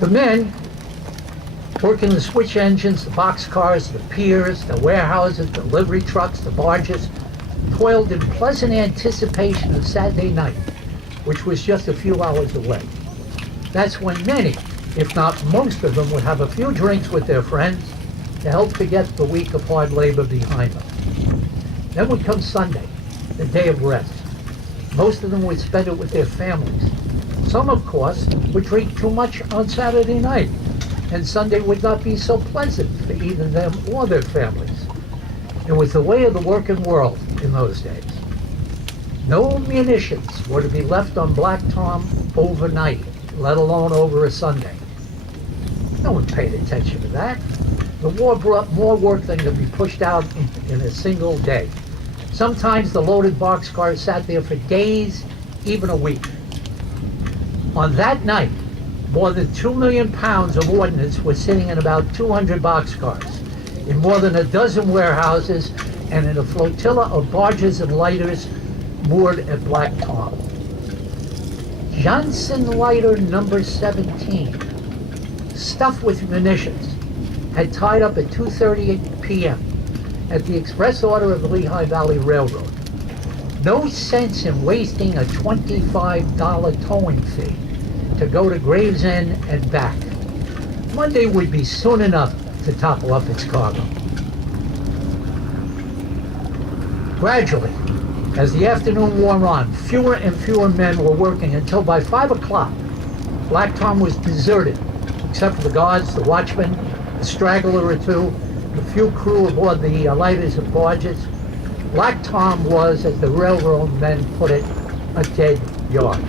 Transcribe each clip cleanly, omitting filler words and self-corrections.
The men working the switch engines, the boxcars, the piers, the warehouses, the delivery trucks, the barges, toiled in pleasant anticipation of Saturday night, which was just a few hours away. That's when many, if not most of them, would have a few drinks with their friends to help forget the week of hard labor behind them. Then would come Sunday, the day of rest. Most of them would spend it with their families. Some, of course, would drink too much on Saturday night, and Sunday would not be so pleasant for either them or their families. It was the way of the working world in those days. No munitions were to be left on Black Tom overnight, let alone over a Sunday. No one paid attention to that. The war brought more work than could be pushed out in a single day. Sometimes the loaded boxcars sat there for days, even a week. On that night, more than 2 million pounds of ordnance was sitting in about 200 boxcars, in more than a dozen warehouses, and in a flotilla of barges and lighters moored at Black Tom. Johnson lighter number 17, stuffed with munitions, had tied up at 2:30 p.m. at the express order of the Lehigh Valley Railroad. No sense in wasting a $25 towing fee to go to Gravesend and back. Monday would be soon enough to topple up its cargo. Gradually, as the afternoon wore on, fewer and fewer men were working until by 5 o'clock, Black Tom was deserted, except for the guards, the watchmen, a straggler or two, the few crew aboard the lighters and barges. Black Tom was, as the railroad men put it, a dead yard.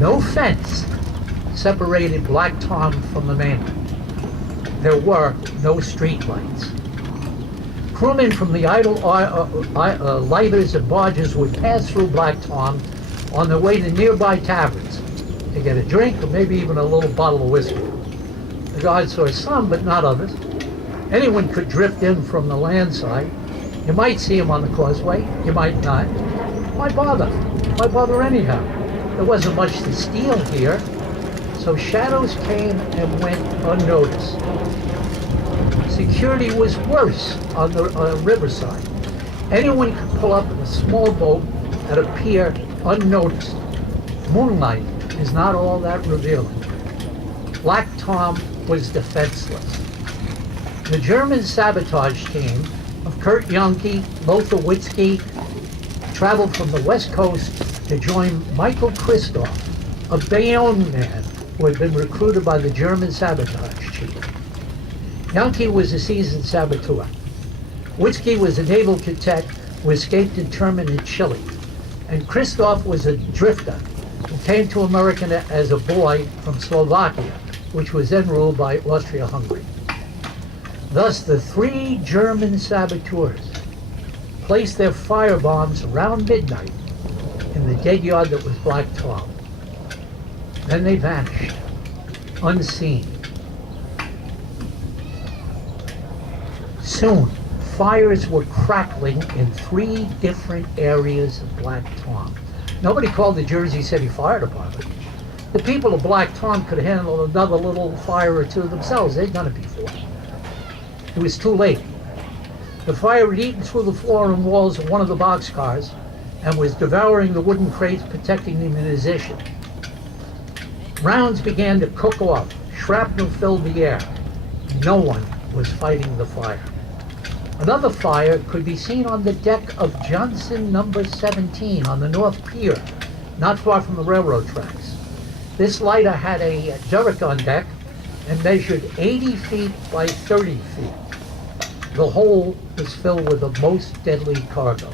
No fence separated Black Tom from the mainland. There were no street lights. Crewmen from the idle lighters and barges would pass through Black Tom on their way to nearby taverns to get a drink or maybe even a little bottle of whiskey. The guards saw some, but not others. Anyone could drift in from the land side. You might see him on the causeway, you might not. Why bother? Why bother anyhow? There wasn't much to steal here, so shadows came and went unnoticed. Security was worse on the riverside. Anyone could pull up in a small boat at a pier unnoticed. Moonlight is not all that revealing. Black Tom was defenseless. The German sabotage team of Kurt Younke, Lothar Witzke, traveled from the West Coast to join Michael Christoph, a Bayonne man who had been recruited by the German sabotage chief. Younke was a seasoned saboteur. Witzke was a naval cadet who escaped internment in Chile, and Christoph was a drifter who came to America as a boy from Slovakia, which was then ruled by Austria-Hungary. Thus, the three German saboteurs placed their firebombs around midnight in the dead yard that was Black Tom. Then they vanished, unseen. Soon, fires were crackling in 3 different areas of Black Tom. Nobody called the Jersey City Fire Department. The people of Black Tom could handle another little fire or two themselves. They'd done it before. It was too late. The fire had eaten through the floor and walls of one of the boxcars and was devouring the wooden crates protecting the munition. Rounds began to cook off. Shrapnel filled the air. No one was fighting the fire. Another fire could be seen on the deck of Johnson number 17 on the North Pier, not far from the railroad tracks. This lighter had a derrick on deck and measured 80 feet by 30 feet. The hole was filled with the most deadly cargo.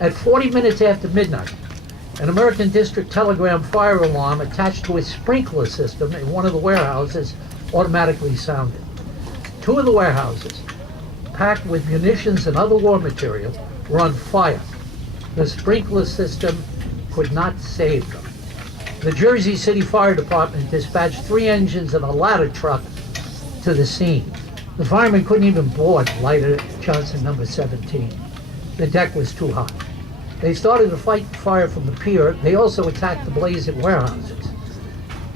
At 40 minutes after midnight, an American District Telegram fire alarm attached to a sprinkler system in one of the warehouses automatically sounded. 2 of the warehouses, packed with munitions and other war material, were on fire. The sprinkler system could not save them. The Jersey City Fire Department dispatched 3 engines and a ladder truck to the scene. The firemen couldn't even board lighter Johnson number 17. The deck was too hot. They started to fight the fire from the pier. They also attacked the blazing warehouses.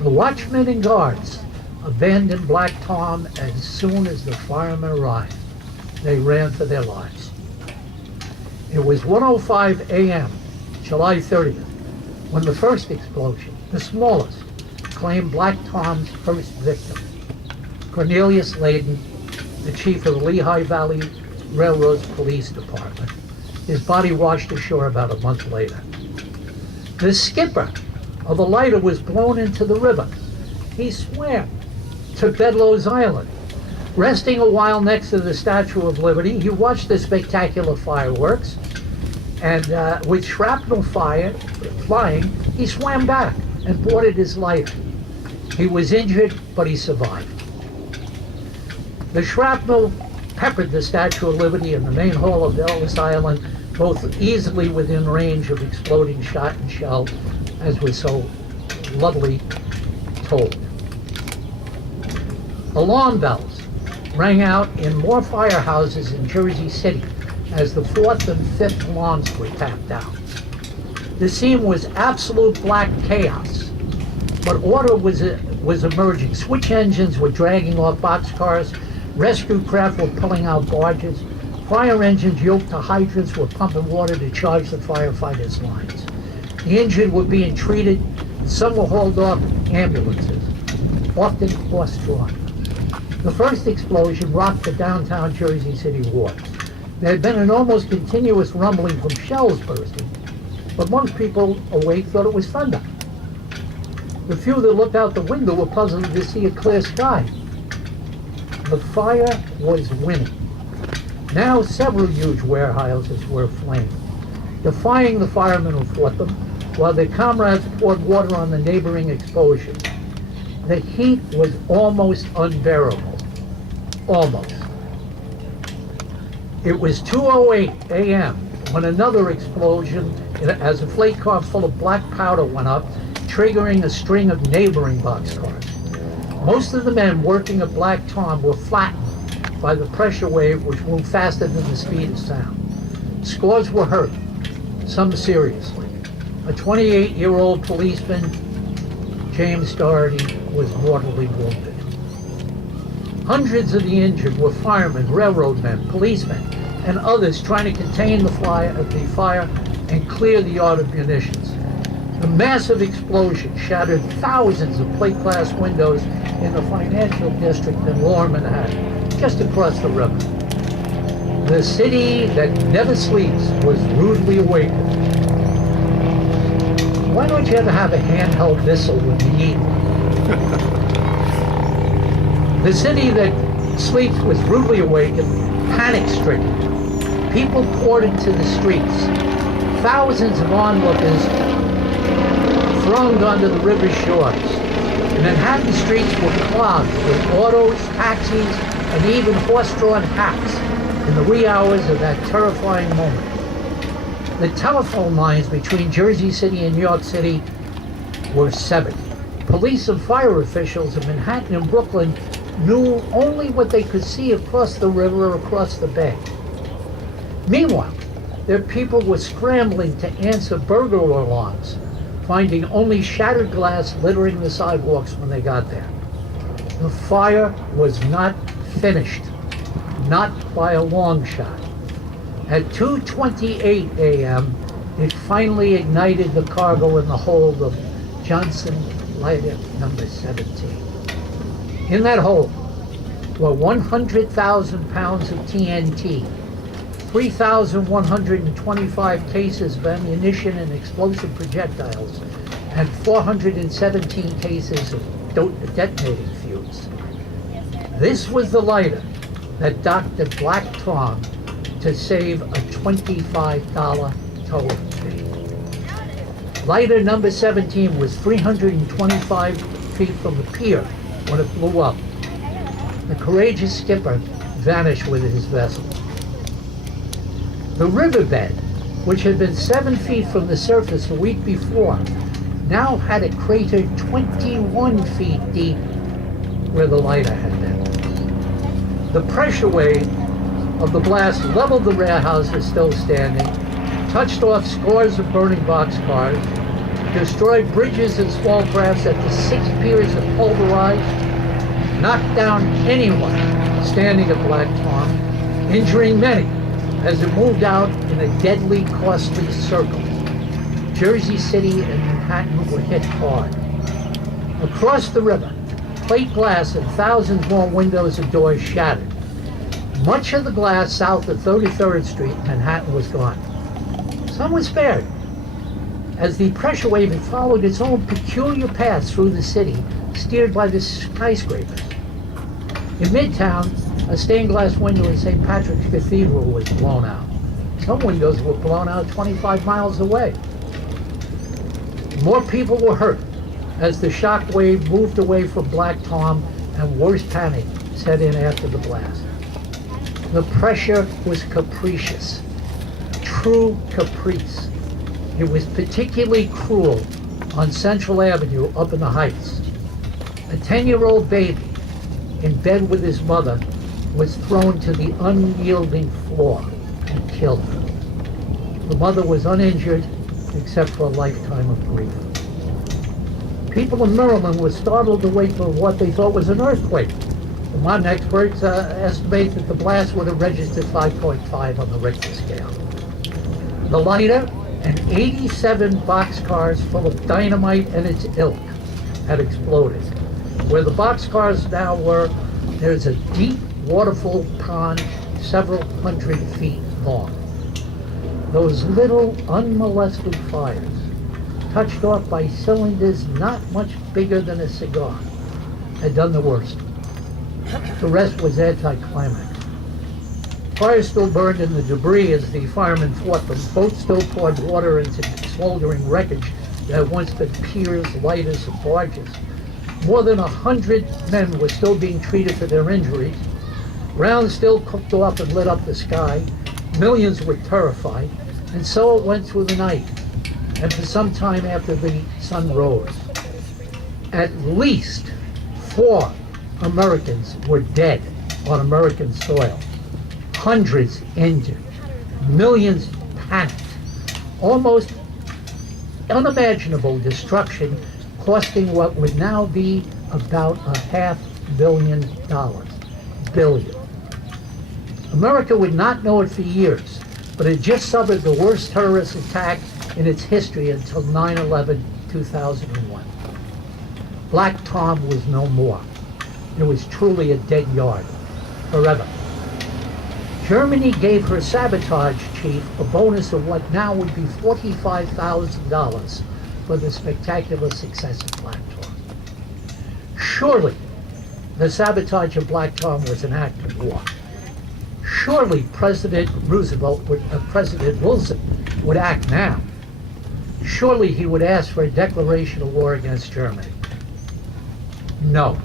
The watchmen and guards abandoned Black Tom as soon as the firemen arrived. They ran for their lives. It was 1:05 a.m., July 30th, when the first explosion, the smallest, claimed Black Tom's first victim. Cornelius Layden, the chief of the Lehigh Valley Railroad's police department. His body washed ashore about a month later. The skipper of the lighter was blown into the river. He swam to Bedloe's Island. Resting a while next to the Statue of Liberty, he watched the spectacular fireworks, and with shrapnel flying, he swam back and boarded his lighter. He was injured, but he survived. The shrapnel peppered the Statue of Liberty and the main hall of Ellis Island, both easily within range of exploding shot and shell, as was so lovely told. Alarm bells rang out in more firehouses in Jersey City as the fourth and fifth alarms were tapped out. The scene was absolute black chaos, but order was emerging. Switch engines were dragging off boxcars, rescue craft were pulling out barges, fire engines yoked to hydrants were pumping water to charge the firefighters' lines. The injured were being treated, and some were hauled off in ambulances, often horse-drawn. The first explosion rocked the downtown Jersey City wards. There had been an almost continuous rumbling from shells bursting, but most people awake thought it was thunder. The few that looked out the window were puzzled to see a clear sky. The fire was winning. Now several huge warehouses were aflame, defying the firemen who fought them, while their comrades poured water on the neighboring explosion. The heat was almost unbearable. Almost. It was 2:08 a.m. when another explosion as a freight car full of black powder went up, triggering a string of neighboring boxcars. Most of the men working at Black Tom were flattened by the pressure wave, which moved faster than the speed of sound. Scores were hurt, some seriously. A 28-year-old policeman, James Doherty, was mortally wounded. Hundreds of the injured were firemen, railroad men, policemen, and others trying to contain the fire and clear the yard of munitions. The massive explosion shattered thousands of plate glass windows in the financial district in Lower Manhattan, just across the river. The city that never sleeps was rudely awakened. Why don't you ever have a handheld missile when you need one? The city that sleeps was rudely awakened, panic-stricken. People poured into the streets. Thousands of onlookers thronged onto the river shores. Manhattan streets were clogged with autos, taxis, and even horse-drawn hacks in the wee hours of that terrifying moment. The telephone lines between Jersey City and New York City were severed. Police and fire officials in Manhattan and Brooklyn knew only what they could see across the river or across the bay. Meanwhile, their people were scrambling to answer burglar alarms, finding only shattered glass littering the sidewalks when they got there. The fire was not finished, not by a long shot. At 2:28 a.m., it finally ignited the cargo in the hold of Johnson lighter number 17. In that hold were 100,000 pounds of TNT, 3,125 cases of ammunition and explosive projectiles, and 417 cases of detonating fuels. This was the lighter that docked at Black Tom to save a $25 towing fee. Lighter number 17 was 325 feet from the pier when it blew up. The courageous skipper vanished with his vessel. The riverbed, which had been 7 feet from the surface a week before, now had a crater 21 feet deep where the lighter had been. The pressure wave of the blast leveled the warehouses still standing, touched off scores of burning boxcars, destroyed bridges and small crafts at the 6 piers that pulverized, knocked down anyone standing at Black Tom, injuring many as it moved out in a deadly, costly circle. Jersey City and Manhattan were hit hard. Across the river, plate glass and thousands more windows and doors shattered. Much of the glass south of 33rd Street, Manhattan, was gone. Some was spared, as the pressure wave had followed its own peculiar path through the city, steered by the skyscrapers. In Midtown, a stained glass window in St. Patrick's Cathedral was blown out. Some windows were blown out 25 miles away. More people were hurt as the shock wave moved away from Black Tom and worse panic set in after the blast. The pressure was capricious, true caprice. It was particularly cruel on Central Avenue up in the Heights. A 10-year-old baby in bed with his mother was thrown to the unyielding floor and killed. The mother was uninjured except for a lifetime of grief. People in Maryland were startled to wait for what they thought was an earthquake. The modern experts estimate that the blast would have registered 5.5 on the Richter scale. The lighter and 87 boxcars full of dynamite and its ilk had exploded. Where the boxcars now were, there's a deep waterfall pond several hundred feet long. Those little unmolested fires, touched off by cylinders not much bigger than a cigar, had done the worst. The rest was anticlimax. Fires still burned in the debris as the firemen fought them. Boats still poured water into smoldering wreckage that had once been piers, lighters, and barges. More than 100 men were still being treated for their injuries. Rounds still cooked off and lit up the sky. Millions were terrified, and so it went through the night, and for some time after the sun rose. At least 4 Americans were dead on American soil, hundreds injured, millions panicked, almost unimaginable destruction costing what would now be about $500 million. Billion. America would not know it for years, but it just suffered the worst terrorist attack in its history until 9/11/2001. Black Tom was no more. It was truly a dead yard, forever. Germany gave her sabotage chief a bonus of what now would be $45,000 for the spectacular success of Black Tom. Surely, the sabotage of Black Tom was an act of war. Surely President Wilson would act now. Surely he would ask for a declaration of war against Germany. No.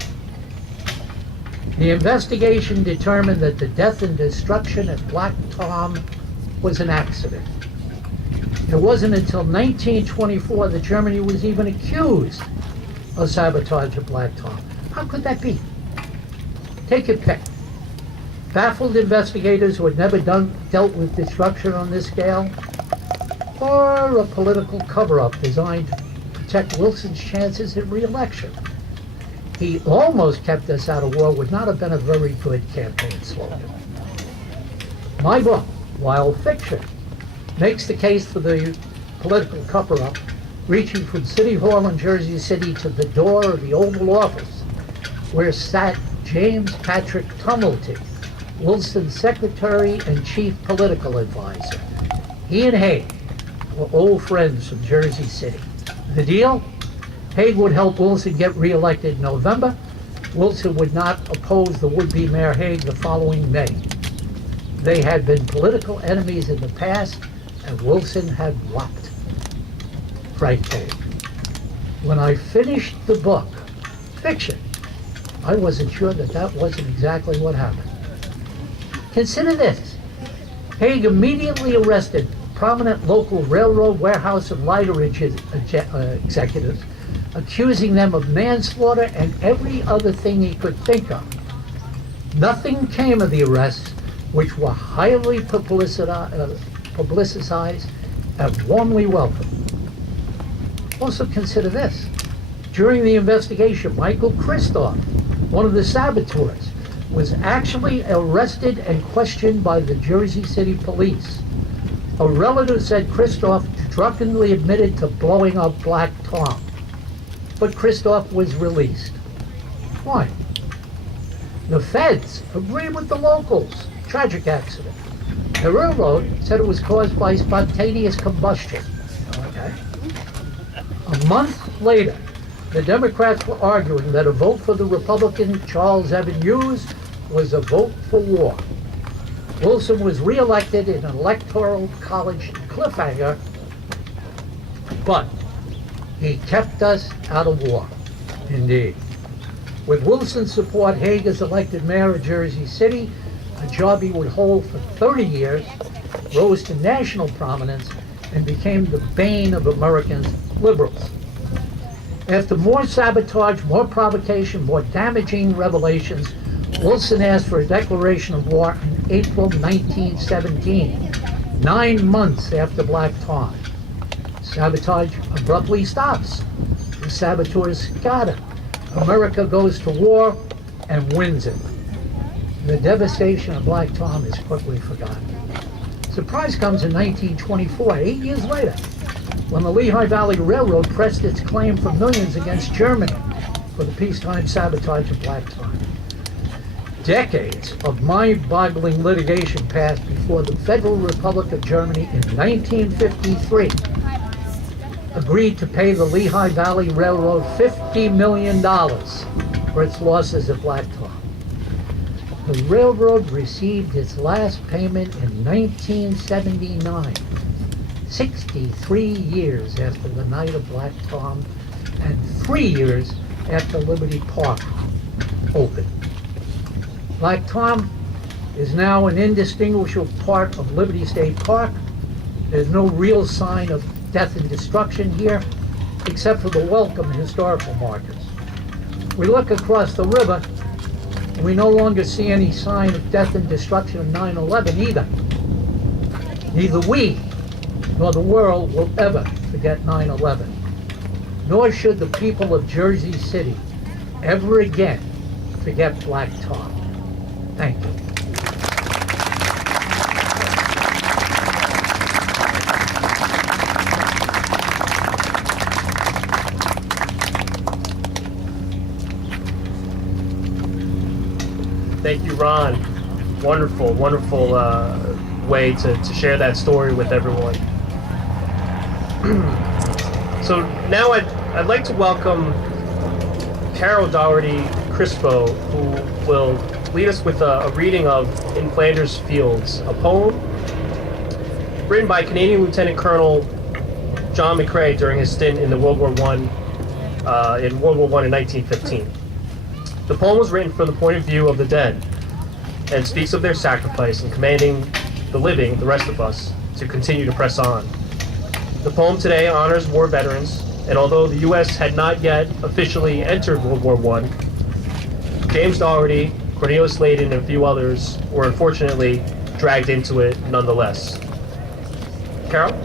The investigation determined that the death and destruction at Black Tom was an accident. It wasn't until 1924 that Germany was even accused of sabotage at Black Tom. How could that be? Take your pick. Baffled investigators who had never dealt with destruction on this scale, or a political cover-up designed to protect Wilson's chances at re-election. He almost kept us out of war would not have been a very good campaign slogan. My book, while fiction, makes the case for the political cover-up, reaching from City Hall in Jersey City to the door of the Oval Office, where sat James Patrick Tumulty, Wilson's secretary and chief political advisor. He and Haig were old friends from Jersey City. The deal? Haig would help Wilson get reelected in November. Wilson would not oppose the would-be Mayor Haig the following May. They had been political enemies in the past, and Wilson had whopped Frank Haig. When I finished the book, fiction, I wasn't sure that that wasn't exactly what happened. Consider this. Haig immediately arrested prominent local railroad, warehouse, and lighter executives, accusing them of manslaughter and every other thing he could think of. Nothing came of the arrests, which were highly publicized and warmly welcomed. Also consider this. During the investigation, Michael Kristoff, one of the saboteurs, was actually arrested and questioned by the Jersey City police. A relative said Kristoff drunkenly admitted to blowing up Black Tom, but Kristoff was released. Why? The feds agreed with the locals. Tragic accident. The railroad said it was caused by spontaneous combustion. Okay. A month later, the Democrats were arguing that a vote for the Republican Charles Evan Hughes was a vote for war. Wilson was reelected in an electoral college cliffhanger, but he kept us out of war. Indeed. With Wilson's support, Haig is elected mayor of Jersey City, a job he would hold for 30 years, rose to national prominence, and became the bane of American liberals. After more sabotage, more provocation, more damaging revelations, Wilson asked for a declaration of war in April 1917, 9 months after Black Tom. Sabotage abruptly stops. The saboteurs got him. America goes to war and wins it. The devastation of Black Tom is quickly forgotten. Surprise comes in 1924, 8 years later, when the Lehigh Valley Railroad pressed its claim for millions against Germany for the peacetime sabotage of Black Tom. Decades of mind-boggling litigation passed before the Federal Republic of Germany in 1953 agreed to pay the Lehigh Valley Railroad $50 million for its losses at Black Tom. The railroad received its last payment in 1979, 63 years after the night of Black Tom and 3 years after Liberty Park opened. Black Tom is now an indistinguishable part of Liberty State Park. There's no real sign of death and destruction here, except for the welcome historical markers. We look across the river, and we no longer see any sign of death and destruction of 9/11 either. Neither we nor the world will ever forget 9/11, nor should the people of Jersey City ever again forget Black Tom. Thank you. Thank you, Ron. Wonderful, wonderful way to share that story with everyone. So now I'd like to welcome Carol Dougherty Crispo, who will lead us with a reading of In Flanders Fields, a poem written by Canadian Lieutenant Colonel John McCrae during his stint in the World War I in 1915. The poem was written from the point of view of the dead and speaks of their sacrifice in commanding the living, the rest of us, to continue to press on. The poem today honors war veterans, and although the U.S. had not yet officially entered World War I, James Dougherty, Cornelius Layden, and a few others were unfortunately dragged into it nonetheless. Carol?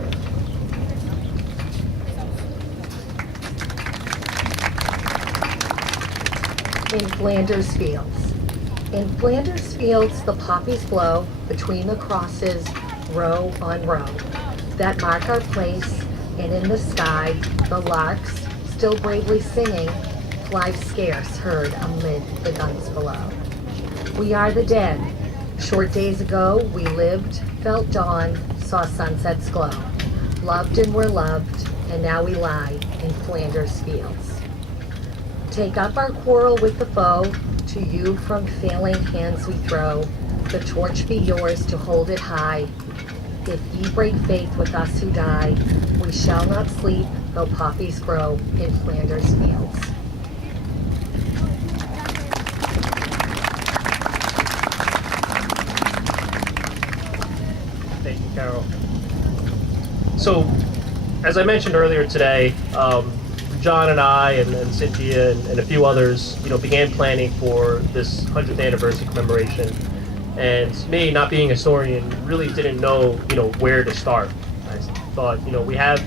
In Flanders Fields. In Flanders Fields, the poppies blow between the crosses, row on row, that mark our place, and in the sky, the larks, still bravely singing, fly scarce heard amid the guns below. We are the dead. Short days ago, we lived, felt dawn, saw sunsets glow, loved and were loved, and now we lie in Flanders Fields. Take up our quarrel with the foe, to you from failing hands we throw, the torch be yours to hold it high. If ye break faith with us who die, we shall not sleep, though poppies grow in Flanders Fields. Thank you, Carol. So, as I mentioned earlier today, John and I and Cynthia and a few others, began planning for this 100th anniversary commemoration. And me, not being a historian, really didn't know, where to start. I thought, we have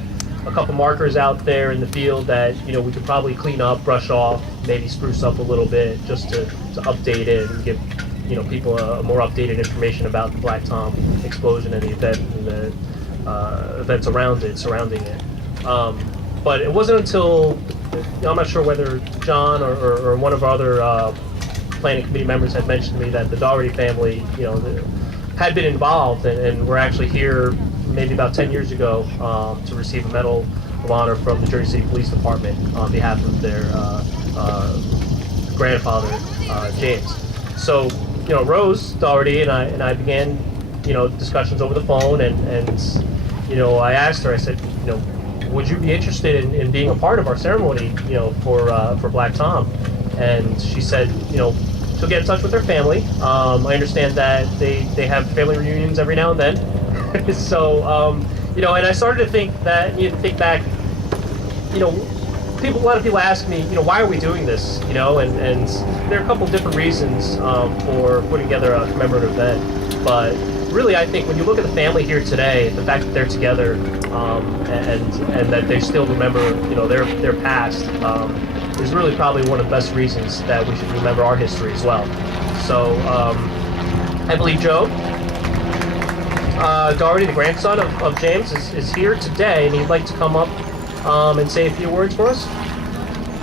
a couple markers out there in the field that we could probably clean up, brush off, maybe spruce up a little bit, just to update it and give people a more updated information about the Black Tom explosion and the event and the events surrounding it. But it wasn't until I'm not sure whether John or one of our other planning committee members had mentioned to me that the Doherty family, had been involved and were actually here maybe about 10 years ago to receive a Medal of Honor from the Jersey City Police Department on behalf of their grandfather, James. So, Rose Doherty and I began, discussions over the phone, and I asked her, I said, would you be interested in being a part of our ceremony, for Black Tom? And she said, she'll get in touch with her family. I understand that they have family reunions every now and then. So, and I started to think back, a lot of people ask me, why are we doing this? And there are a couple different reasons for putting together a commemorative event. But really, I think when you look at the family here today, the fact that they're together and that they still remember, their past, is really probably one of the best reasons that we should remember our history as well. So, I believe Joe Doherty, the grandson of James, is here today, and he'd like to come up and say a few words for us.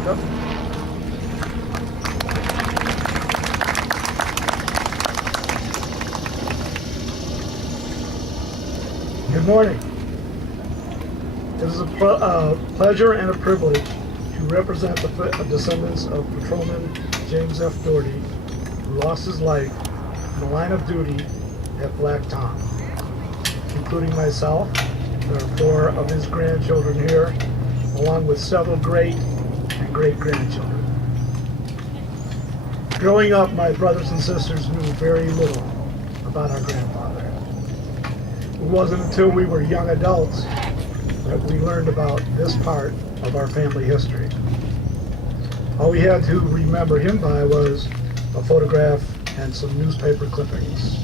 Joe? Good morning. It is a pleasure and a privilege to represent the descendants of Patrolman James F. Doherty, who lost his life in the line of duty at Black Tom, including myself. There are 4 of his grandchildren here, along with several great and great-grandchildren. Growing up, my brothers and sisters knew very little about our grandfather. It wasn't until we were young adults that we learned about this part of our family history. All we had to remember him by was a photograph and some newspaper clippings.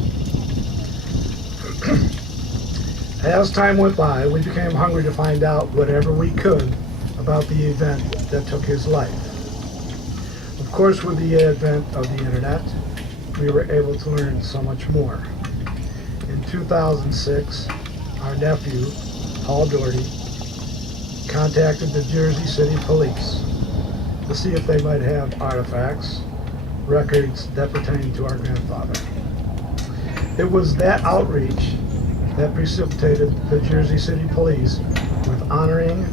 As time went by, we became hungry to find out whatever we could about the event that took his life. Of course, with the advent of the internet, we were able to learn so much more. In 2006, our nephew, Paul Doherty, contacted the Jersey City Police to see if they might have artifacts, records that pertain to our grandfather. It was that outreach that precipitated the Jersey City Police with honoring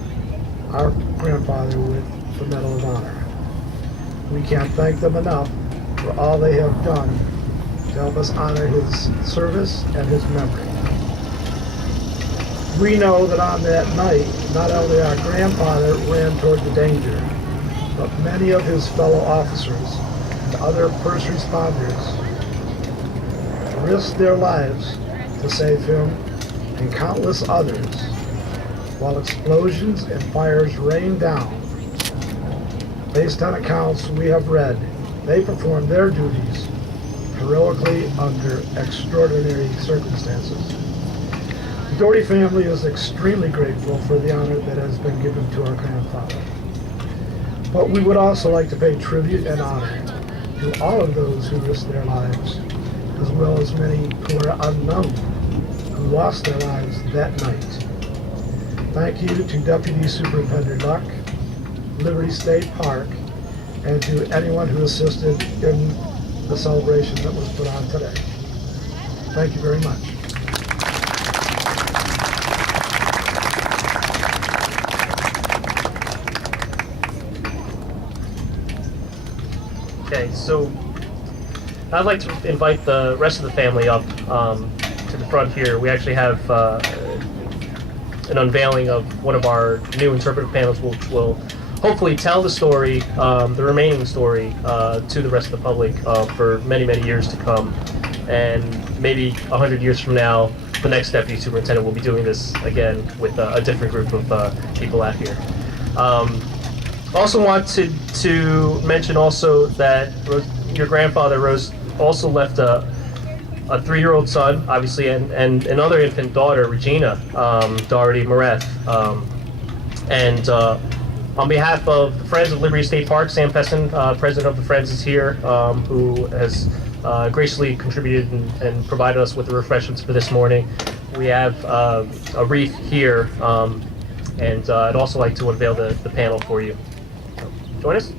our grandfather with the Medal of Honor. We can't thank them enough for all they have done to help us honor his service and his memory. We know that on that night, not only our grandfather ran toward the danger, but many of his fellow officers and other first responders risked their lives to save him and countless others, while explosions and fires rained down. Based on accounts we have read, they performed their duties heroically under extraordinary circumstances. The Doherty family is extremely grateful for the honor that has been given to our grandfather. But we would also like to pay tribute and honor to all of those who risked their lives, as well as many who are unknown, who lost their lives that night. Thank you to Deputy Superintendent Luck, Liberty State Park, and to anyone who assisted in the celebration that was put on today. Thank you very much. Okay, so I'd like to invite the rest of the family up to the front here. We actually have an unveiling of one of our new interpretive panels, which will hopefully tell the story, the remaining story, to the rest of the public for many, many years to come. And maybe 100 years from now, the next deputy superintendent will be doing this again with a different group of people out here. Also wanted to mention also that your grandfather, Rose, also left a 3-year-old son, obviously, and another infant daughter, Regina Doherty Moretz. And on behalf of the Friends of Liberty State Park, Sam Pessin, president of the Friends, is here, who has graciously contributed and provided us with the refreshments for this morning. We have a wreath here, and I'd also like to unveil the panel for you. So, join us.